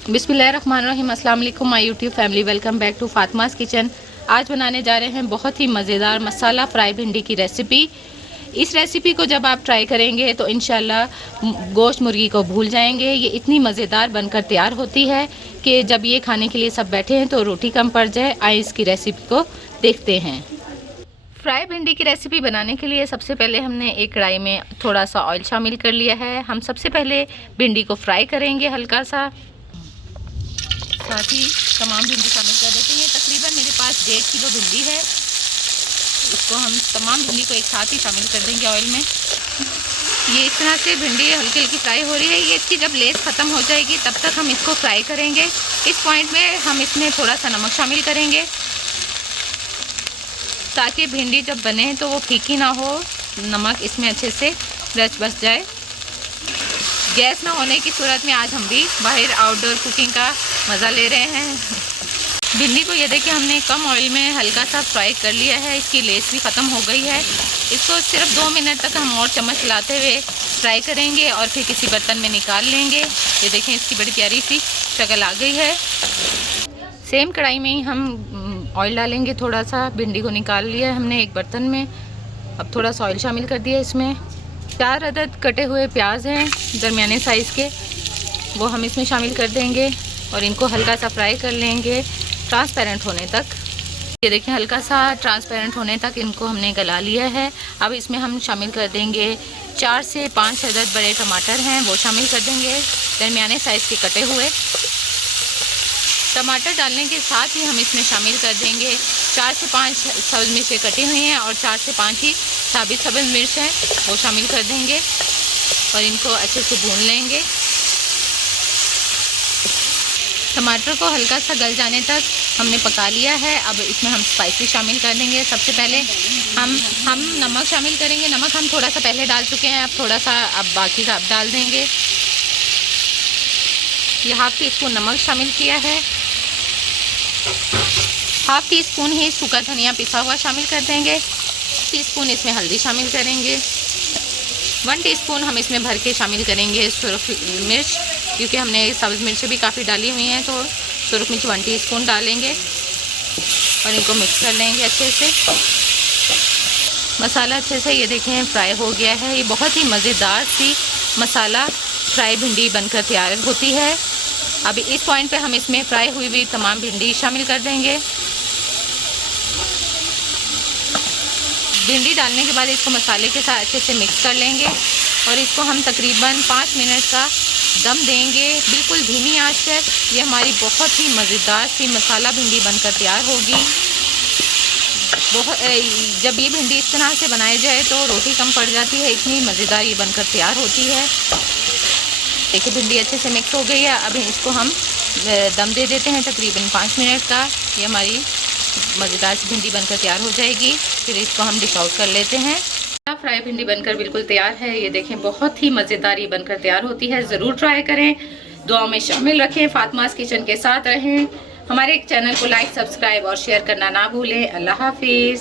बिस्मिल्लाहिर्रहमानिर्रहीम, अस्सलाम वालेकुम my YouTube family, welcome back to Fatima's kitchen. आज बनाने जा रहे हैं बहुत ही मज़ेदार मसाला फ्राई भिंडी की रेसिपी। इस रेसिपी को जब आप ट्राई करेंगे तो इंशाल्लाह गोश्त मुर्गी को भूल जाएंगे। ये इतनी मज़ेदार बनकर तैयार होती है कि जब ये खाने के लिए सब बैठे हैं तो रोटी कम पड़ जाए। आइए इसकी रेसिपी को देखते हैं। फ्राई भिंडी की रेसिपी बनाने के लिए सबसे पहले हमने एक कढ़ाई में थोड़ा सा ऑयल शामिल कर लिया है। हम सबसे पहले भिंडी को फ्राई करेंगे हल्का सा, साथ ही तमाम भिंडी शामिल कर देते हैं। तकरीबन मेरे पास 1.5 किलो भिंडी है। इसको हम तमाम भिंडी को एक साथ ही शामिल कर देंगे ऑयल में। ये इस तरह से भिंडी हल्की हल्की फ्राई हो रही है। ये इसकी जब लेस ख़त्म हो जाएगी तब तक हम इसको फ्राई करेंगे। इस पॉइंट में हम इसमें थोड़ा सा नमक शामिल करेंगे ताकि भिंडी जब बने तो वो फीकी ना हो, नमक इसमें अच्छे से रच बस जाए। गैस ना होने की सूरत में आज हम भी बाहर आउटडोर कुकिंग का मज़ा ले रहे हैं। भिंडी को ये देखिए हमने कम ऑयल में हल्का सा फ्राई कर लिया है। इसकी लेस भी ख़त्म हो गई है। इसको सिर्फ 2 मिनट तक हम और चम्मच हिलाते हुए फ्राई करेंगे और फिर किसी बर्तन में निकाल लेंगे। ये देखें इसकी बड़ी प्यारी सी शक्ल आ गई है। सेम कढ़ाई में ही हम ऑयल डालेंगे थोड़ा सा। भिंडी को निकाल लिया है हमने एक बर्तन में। अब थोड़ा सा ऑयल शामिल कर दिया इसमें। 4 अदद कटे हुए प्याज हैं दरमियाने साइज़ के, वो हम इसमें शामिल कर देंगे और इनको हल्का सा फ्राई कर लेंगे ट्रांसपेरेंट होने तक। ये देखें हल्का सा ट्रांसपेरेंट होने तक इनको हमने गला लिया है। अब इसमें हम शामिल कर देंगे 4 से 5 अदद बड़े टमाटर हैं, वो शामिल कर देंगे दरमियाने साइज़ के कटे हुए। टमाटर डालने के साथ ही हम इसमें शामिल कर देंगे 4 से 5 सब्ज़ मिर्चें कटी हुई हैं और 4 से 5 ही साबित सब्ज़ मिर्च हैं, वो शामिल कर देंगे और इनको अच्छे से भून लेंगे। टमाटर को हल्का सा गल जाने तक हमने पका लिया है। अब इसमें हम स्पाइसी शामिल कर देंगे। सबसे पहले हम नमक शामिल करेंगे। नमक हम थोड़ा सा पहले डाल चुके हैं, अब थोड़ा सा अब बाकी का अब डाल देंगे। ये ½ टीस्पून नमक शामिल किया है। ½ टीस्पून ही सूखा धनिया पिसा हुआ शामिल कर देंगे। टीस्पून इसमें हल्दी शामिल करेंगे। 1 टीस्पून हम इसमें भर के शामिल करेंगे सुरख मिर्च, क्योंकि हमने सब्ज़ मिर्चें भी काफ़ी डाली हुई हैं तो सुरख मिर्च 1 टीस्पून डालेंगे और इनको मिक्स कर लेंगे अच्छे से। मसाला अच्छे से ये देखें फ्राई हो गया है। ये बहुत ही मज़ेदार सी मसाला फ्राई भिंडी बनकर तैयार होती है। अब इस पॉइंट पे हम इसमें फ्राई हुई हुई तमाम भिंडी शामिल कर देंगे। भिंडी डालने के बाद इसको मसाले के साथ अच्छे से मिक्स कर लेंगे और इसको हम तकरीबन 5 मिनट का दम देंगे बिल्कुल धीमी आंच पर। ये हमारी बहुत ही मज़ेदार सी मसाला भिंडी बनकर तैयार होगी। जब ये भिंडी इस तरह से बनाई जाए तो रोटी कम पड़ जाती है, इतनी मज़ेदार ये बनकर तैयार होती है। देखिए भिंडी अच्छे से मिक्स हो गई है। अब इसको हम दम दे देते हैं तकरीबन 5 मिनट का। ये हमारी मज़ेदार सी भिंडी बनकर तैयार हो जाएगी। फिर इसको हम डिश आउट कर लेते हैं। फ्राई भिंडी बनकर बिल्कुल तैयार है। ये देखें बहुत ही मज़ेदार ये बनकर तैयार होती है। ज़रूर ट्राई करें, दुआ में शामिल रखें, फातिमास किचन के साथ रहें। हमारे चैनल को लाइक, सब्सक्राइब और शेयर करना ना भूलें। अल्लाह हाफिज़।